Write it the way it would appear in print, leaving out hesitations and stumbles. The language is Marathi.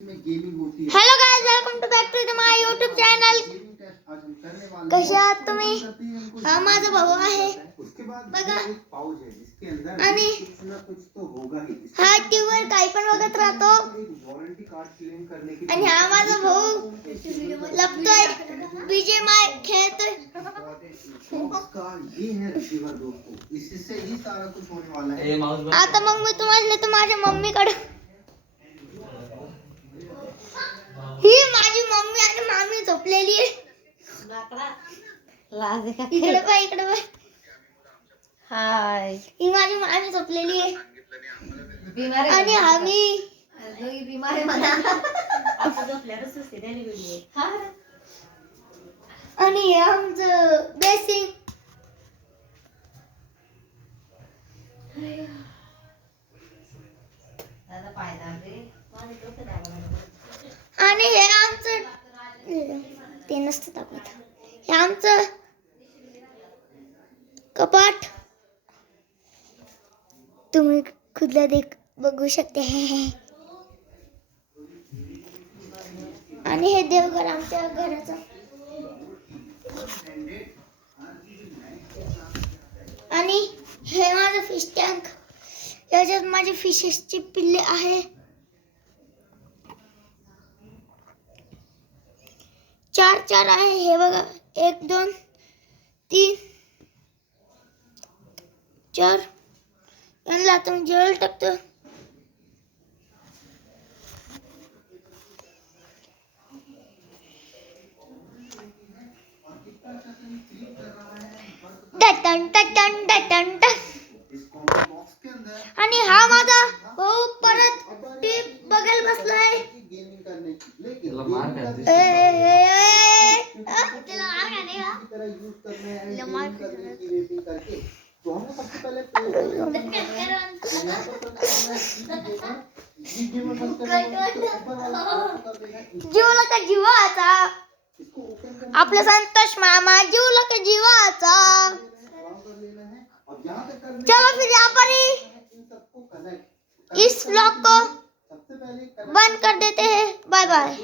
Hello guys, welcome to back to my YouTube channel. कसे आहात तुम्ही? हा माझा भाऊ आहे बघा, आणि हा टीव्हीवर काही पण बघत राहतो. आणि हा माझा भाऊ लपतोय, बीजीएमआय खेळतोय. आता मग मी तुम्हाला नेतो माझ्या मम्मीकडे. ही माझी मम्मी आणि मामी झोपलेली आहे. इकडे पाय, इकडे पाय. हाय, ही माझी मामी झोपलेली आहे बिमार आणि आम्ही दोघी बिमार आहे म्हणा. आता झोपल्यावर सुस्ती द्यायला गेली. हा, आणि हे आमचं बेसिंग. दादा पाय दाबले, माझे डोकं दाबलं. आणि हे आमचं ते नसतं दाखवत. हे आमचं कपाट तुम्ही खुदला बघू शकते. आणि हे देवघर आमच्या घराचं. आणि हे माझं फिश टँक. याच्यात माझी फिशेसची पिल्ले आहे. 4 आहे. हे बघा, 1 2 3 4. यांना आता मी जेवायला टाकतो. टटन टटन टटन टन. आणि हा माझा भाऊ परत टीव्ही बघायला बसलाय. जीवला का जीवाचा आपला संतोष मामा, जीवला का जीवाचा. चलो फिर यहाँ पर ही इस व्लॉग को बंद कर देते हैं. Bye bye.